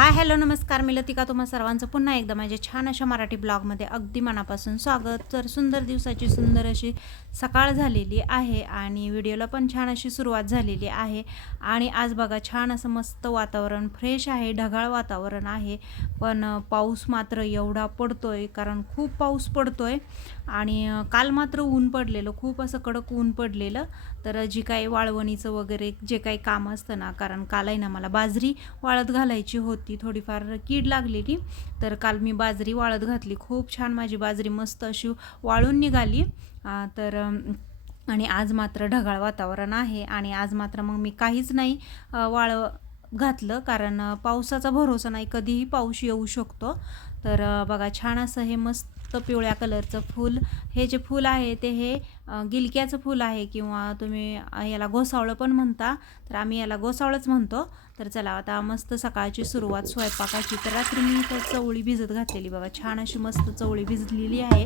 Hi hello नमस्कार. मी लतिका. तुम्हा सर्वांचं पुन्हा एकदा माझ्या छान अशा मराठी ब्लॉगमध्ये अगदी मनापासून स्वागत. तर सुंदर दिवसाची सुंदर अशी सकाळ झालेली आहे आणि व्हिडिओला पण छान अशी सुरुवात झालेली आहे. आणि आज बघा छान असं मस्त वातावरण फ्रेश आहे ढगाळ वातावरण आहे. पण पाऊस मात्र एवढा पडतो आहे कारण खूप पाऊस पडतो आहे आणि काल मात्र ऊन पडलेलं खूप असं कडक ऊन पडलेलं. तर जी काही वाळवणीचं वगैरे जे काही काम असतं ना कारण काल आहे ना मला बाजरी वाळत घालायची होती. थोडीफार कीड लागलेली. तर काल मी बाजरी वाळत घातली. खूप छान माझी बाजरी मस्त अशी वाळून निघाली. तर आणि आज मात्र ढगाळ वातावरण आहे आणि आज मात्र मग मी काहीच नाही वाळ घातलं. कारण पावसाचा भरोसा नाही. कधीही पाऊस येऊ शकतो. तर बघा छान असं हे मस्त पिवळ्या कलरचं फूल. हे जे फूल आहे ते हे गिलक्याचं फूल आहे किंवा तुम्ही याला गोसावळं पण म्हणता. तर आम्ही याला गोसावळंच म्हणतो. तर चला आता मस्त सकाळची सुरुवात स्वयंपाकाची. तर रात्री मी तर चवळी भिजत घातलेली बघा. छान अशी मस्त चवळी भिजलेली आहे.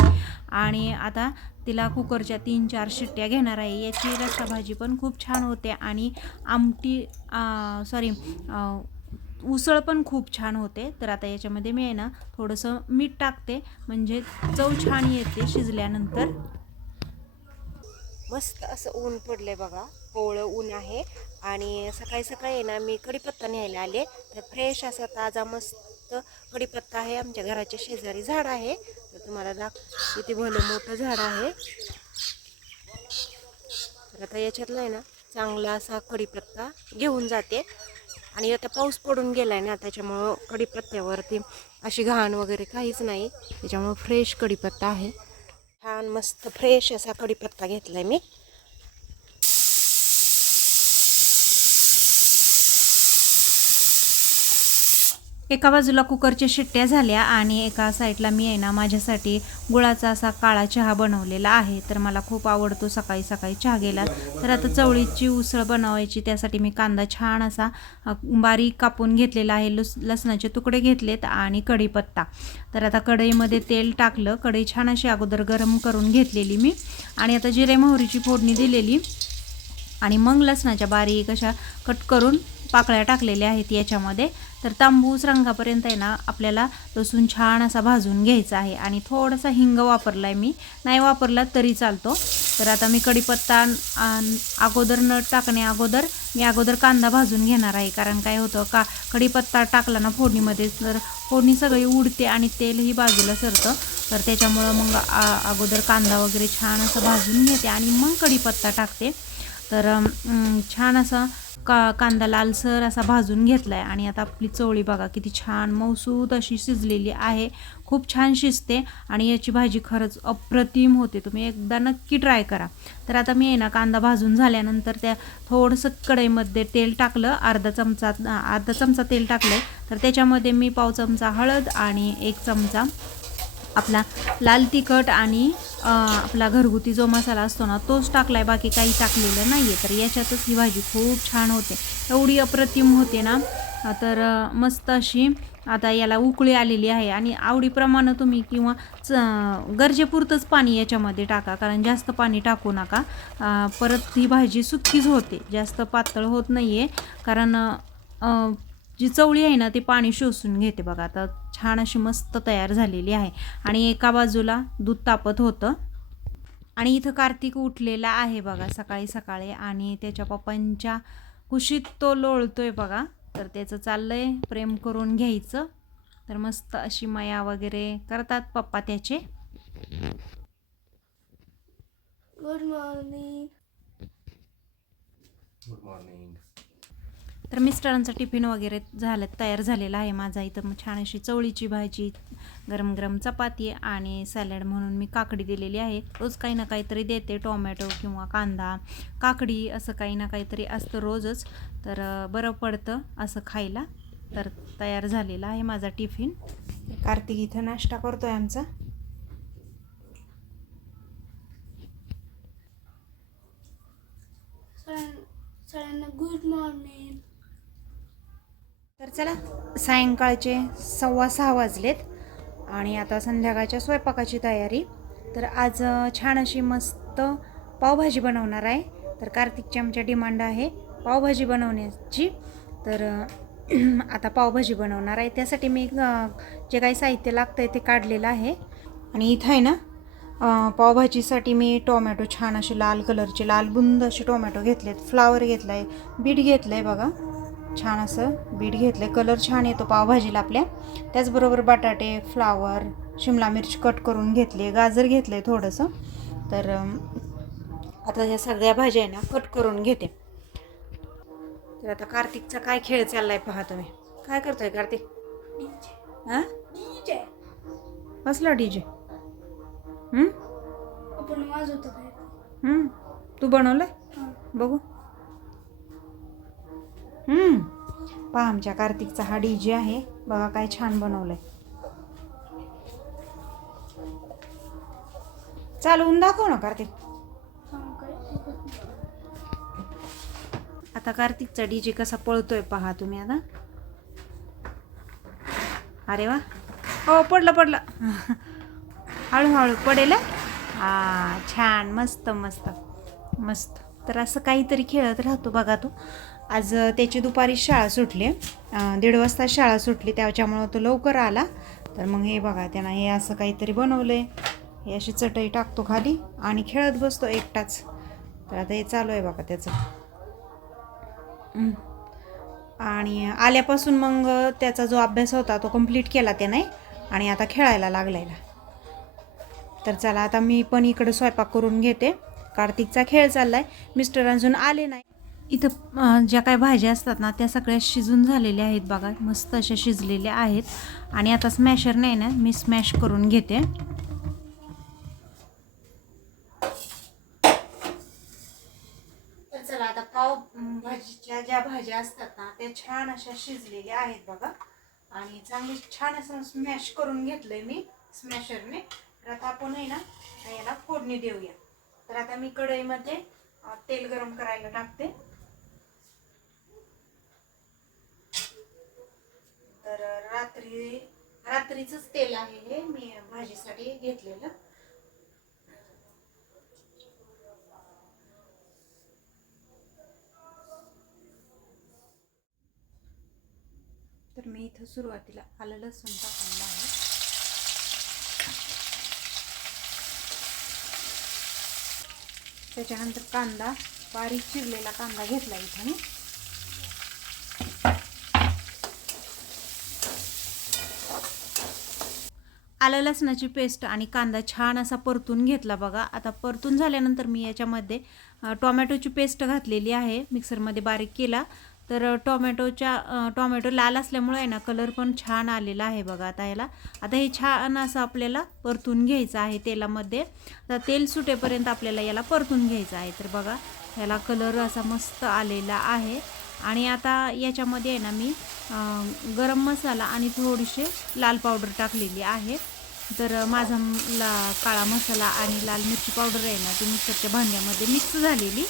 आणि आता तिला कुकरच्या तीन चार शिट्ट्या घेणार आहे. याची रस्सा भाजी पण खूप छान होते. आणि आमटी सॉरी उसळ पण खूप छान होते. तर आता याच्यामध्ये मी आहे ना थोडंसं मीठ टाकते. म्हणजे चव छान येते शिजल्यानंतर. मस्त असं ऊन पडलंय बघा. कोवळं ऊन आहे. आणि सकाळी सकाळी आहे ना मी कढीपत्ता न्यायला आले. तर फ्रेश असा ताजा मस्त कढीपत्ता आहे. आमच्या घराच्या शेजारी झाड आहे. तर तुम्हाला दाख किती भलं मोठं झाड आहे. तर आता याच्यातलं आहे ना चांगला असा कढीपत्ता घेऊन जाते. आणि आता पाऊस पडून गेला आहे ना त्याच्यामुळं कढीपत्त्यावरती अशी घाण वगैरे काहीच नाही. त्याच्यामुळं फ्रेश कढीपत्ता आहे. छान मस्त फ्रेश असा कढीपत्ता आहे मी. एका बाजूला कुकरच्या शिट्ट्या झाल्या आणि एका साईडला मी आहे ना माझ्यासाठी गुळाचा असा काळा चहा बनवलेला आहे. तर मला खूप आवडतो सकाळी सकाळी चहा गेला तर आता चवळीची उसळ बनवायची त्यासाठी मी कांदा छान असा बारीक कापून घेतलेला आहे. लस लसणाचे तुकडे घेतलेत आणि कढीपत्ता. तर आता कढईमध्ये तेल टाकलं. कढई छान अशी अगोदर गरम करून घेतलेली मी. आणि आता जिरे मोहरीची फोडणी दिलेली. आणि मग लसणाच्या बारीक अशा कट करून पाकळ्या टाकलेल्या आहेत याच्यामध्ये. तर तांबूस रंगापर्यंत आहे ना आपल्याला लसूण छान असा भाजून घ्यायचा आहे. आणि थोडासा हिंग वापरला आहे मी. नाही वापरला तरी चालतो. तर आता मी कढीपत्ता अगोदर न टाकण्या अगोदर मी अगोदर कांदा भाजून घेणार आहे. कारण काय होतं का कढीपत्ता टाकला ना फोडणीमध्ये तर फोडणी सगळी उडते आणि तेलही बाजूला सरतं. तर त्याच्यामुळं मग अगोदर कांदा वगैरे छान असं भाजून घेते आणि मग कढीपत्ता टाकते. तर छान असा का कांदा लालसर असा भाजून घेतला आहे आणि आता आपली चवळी बघा किती छान मौसूद अशी शिजलेली आहे. खूप छान शिजते आणि याची भाजी खरंच अप्रतिम होते. तुम्ही एकदा नक्की ट्राय करा. तर आता मी आहे ना कांदा भाजून झाल्यानंतर त्या थोडंसं कढईमध्ये तेल टाकलं. अर्धा चमचा अर्धा चमचा तेल टाकलं तर त्याच्यामध्ये मी पाव चमचा हळद आणि एक चमचा आपला लाल तिखट आणि आपला घरगुती जो मसाला असतो ना तोच टाकला आहे बाकी काही टाकलेलं नाही आहे तर याच्यातच ही भाजी खूप छान होते. एवढी अप्रतिम होते ना. तर मस्त अशी आता याला उकळी आलेली आहे. आणि आवडीप्रमाणे तुम्ही किंवा च गरजेपुरतंच पाणी याच्यामध्ये टाका. कारण जास्त पाणी टाकू नका. परत ही भाजी सुक्कीच होते. जास्त पातळ होत नाही आहे कारण जी चवळी आहे ना ती पाणी शोषून घेते बघा. आता छान अशी मस्त तयार झालेली आहे. आणि एका बाजूला दूध तापत होतं. आणि इथं कार्तिक उठलेला आहे बघा सकाळी सकाळी. आणि त्याच्या पप्पांच्या कुशीत तो लोळतोय बघा. तर त्याचं चाललंय प्रेम करून घ्यायचं. तर मस्त अशी मया वगैरे करतात पप्पा त्याचे. गुड मॉर्निंग गुड मॉर्निंग तर मिस्टरांचा टिफिन वगैरे झालं तयार झालेला आहे माझा. इथं मग छान अशी चवळीची भाजी गरम गरम चपाती आणि सॅलड म्हणून मी काकडी दिलेली आहे. रोज काही ना काहीतरी देते टोमॅटो किंवा कांदा काकडी असं काही ना काहीतरी असतं रोजच. तर बरं पडतं असं खायला. तर तयार झालेला आहे माझा टिफिन. कार्तिक इथं नाश्ता करतो आहे आमचा. सगळ्यांना गुड मॉर्निंग तर चला सायंकाळचे सव्वा सहा वाजलेत आणि आता संध्याकाळच्या स्वयंपाकाची तयारी. तर आज छान अशी मस्त पावभाजी बनवणार आहे. तर कार्तिकची आमच्या डिमांड आहे पावभाजी बनवण्याची. तर आता पावभाजी बनवणार आहे. त्यासाठी मी जे काही साहित्य लागतं आहे ते काढलेलं आहे. आणि इथं आहे ना पावभाजीसाठी मी टोमॅटो छान असे लाल कलरचे लाल बुंद असे टोमॅटो घेतलेत. फ्लावर घेतलं आहे बीट घेतलं आहे बघा. छान असं बीट घेतलं कलर छान येतो पावभाजीला आपल्या. त्याचबरोबर बटाटे फ्लावर शिमला मिरची कट करून घेतली गाजर घेतलं आहे थोडंसं. तर आता ह्या सगळ्या भाज्या आहे ना कट करून घेते. तर आता कार्तिकचा काय खेळ चाललाय पहा तुम्ही. काय करतोय कार्तिक? हा? डीजे कसला डीजे आपण तू बनवलंय? हा. बघू. पहा आमच्या कार्तिकचा हा डी जे आहे. बघा काय छान बनवलंय. चालवून दाखव ना कार्तिक. आता कार्तिकचा डी जे कसा पळतोय पहा तुम्ही आता. अरे वा. हो पडलं पडलं. हळूहळू पडेल हा छान. मस्त मस्त. मस्त. तर असं काहीतरी खेळत राहतो बघा तो. आज त्याची दुपारी शाळा सुटली. दीड वाजता शाळा सुटली त्याच्यामुळं तो लवकर आला. तर मग हे बघा त्यानं हे असं काहीतरी बनवलं आहे हे अशी चटई टाकतो खाली आणि खेळत बसतो एकटाच. तर आता हे चालू आहे बघा त्याचं. आणि आल्यापासून मग त्याचा जो अभ्यास होता तो कंप्लीट केला त्याने आणि आता खेळायला लागलायला. तर चला आता मी पण इकडे स्वयंपाक करून घेते. कार्तिकचा खेळ चाललाय. मिस्टर अजून आले नाही. इथं ज्या काय भाज्या असतात ना त्या सगळ्या शिजून झालेल्या आहेत बघा. मस्त अशा शिजलेल्या आहेत. आणि आता स्मॅशर नाही ना मी स्मॅश करून घेते. तर चला आता पाव भाजीच्या ज्या भाज्या असतात ना त्या छान अशा शिजलेल्या आहेत बघा. आणि चांगली छान असं स्मॅश करून घेतलंय मी स्मॅशरने तर आता आपण आहे ना याला फोडणी देऊया. तर आता मी कढईमध्ये तेल गरम करायला टाकते तर रात्री रात्रीचंच तेल आहे हे मी भाजीसाठी घेतलेलं. तर मी इथं सुरुवातीला आलं लसूण टाकलेलं आहे. त्याच्यानंतर कांदा बारीक चिरलेला कांदा घेतला इथं मी. आलं लसणाची पेस्ट आणि कांदा छान असा परतून घेतला बघा. आता परतून झाल्यानंतर मी याच्यामध्ये टोमॅटोची पेस्ट घातलेली आहे. मिक्सरमध्ये बारीक केला. तर टोमॅटोच्या टोमॅटो लाल असल्यामुळे आहे ना कलर पण छान आलेला आहे बघा आता याला आता हे छान असं आपल्याला परतून घ्यायचं आहे तेलामध्ये. तर तेल सुटेपर्यंत आपल्याला याला परतून घ्यायचं आहे. तर बघा याला कलर असा मस्त आलेला आहे. आणि आता याच्यामध्ये आहे ना मी गरम मसाला आणि थोडीशी लाल पावडर टाकलेली आहे. तर माझा ला काळा मसाला आणि लाल मिरची पावडर आहे ना ती मिक्सरच्या भांड्यामध्ये मिक्स झालेली.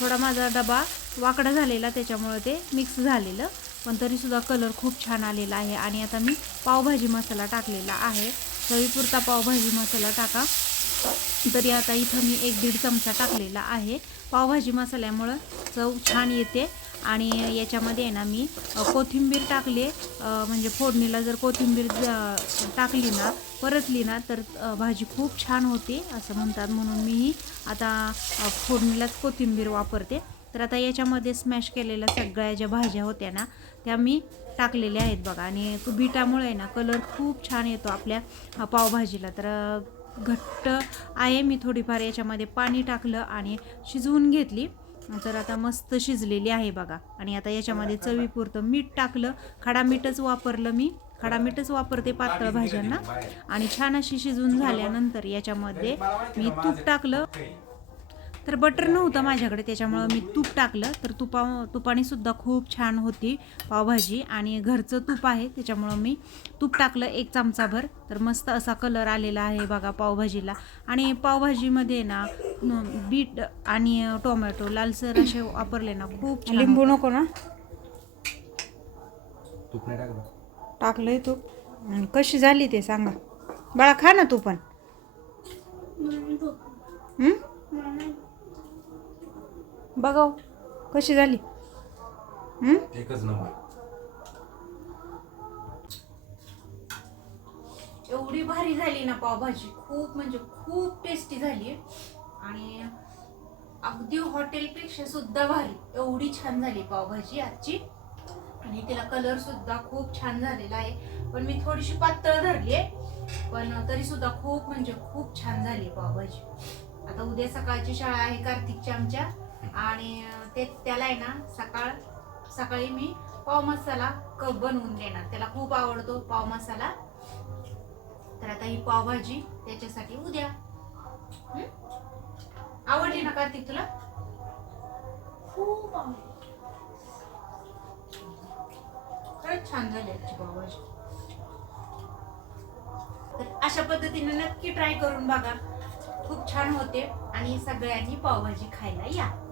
थोडा माझा डबा वाकडा झालेला त्याच्यामुळे ते मिक्स झालेलं. पण तरीसुद्धा कलर खूप छान आलेला आहे आणि आता मी पावभाजी मसाला टाकलेला आहे. चवीपुरता पावभाजी मसाला टाका. तरी आता इथं मी एक दीड चमचा टाकलेला आहे. पावभाजी मसाल्यामुळं चव छान येते. आणि याच्यामध्ये आहे ना मी कोथिंबीर टाकले म्हणजे फोडणीला जर कोथिंबीर टाकली ना परतली ना तर भाजी खूप छान होते असं म्हणतात. म्हणून मीही आता फोडणीलाच कोथिंबीर वापरते. तर आता याच्यामध्ये स्मॅश केलेल्या सगळ्या ज्या भाज्या होत्या ना त्या मी टाकलेल्या आहेत बघा. आणि बीटामुळे ना कलर खूप छान येतो आपल्या पावभाजीला. तर घट्ट आहे मी थोडीफार याच्यामध्ये पाणी टाकलं आणि शिजवून घेतली. तर आता मस्त शिजलेली आहे बघा. आणि आता याच्यामध्ये चवीपुरतं मीठ टाकलं. खडा मीठच वापरलं मी. खडा मीठच वापरते पातळ भाज्यांना. आणि छान अशी शिजून झाल्यानंतर याच्यामध्ये मी तूप टाकलं. तर बटर नव्हतं माझ्याकडे त्याच्यामुळं मी तूप टाकलं. तर तुपा तुपाने सुद्धा खूप छान होती पावभाजी आणि घरचं तूप आहे त्याच्यामुळं मी तूप टाकलं एक चमचाभर. तर मस्त असा कलर आलेला आहे बघा पावभाजीला. आणि पावभाजीमध्ये ना न- बीट आणि टोमॅटो लालसर असे वापरले ना खूप लिंबू नको ना. तूप नाही टाकलं? टाकलंय तूप. आणि कशी झाली ते सांगा. बाळा खा ना तू पण. बघा कशी झाली? एकच नंबर. एवढी भारी झाली ना पावभाजी. खूप म्हणजे खूप टेस्टी झाली. आणि अगदी हॉटेलपेक्षा सुद्धा भारी. एवढी छान झाली पावभाजी आजची. आणि तिला कलर सुद्धा खूप छान झालेला आहे. पण मी थोडीशी पातळ धरली आहे. पण तरी सुद्धा खूप म्हणजे खूप छान झाली पावभाजी. आता उद्या सकाळची शाळा आहे कार्तिकच्या आमच्या. आणि ते त्याला आहे ना सकाळ सकाळी मी पाव मसाला क बनवून देणार. त्याला खूप आवडतो पाव मसाला. तर आता ही पावभाजी त्याच्यासाठी उद्या? आवडली ना कार्तिक तुला? खूप खरंच छान झाली आजची पावभाजी. तर अशा पद्धतीने नक्की ट्राय करून बघा. खूप छान होते आणि सगळ्यांनी पावभाजी खायला या.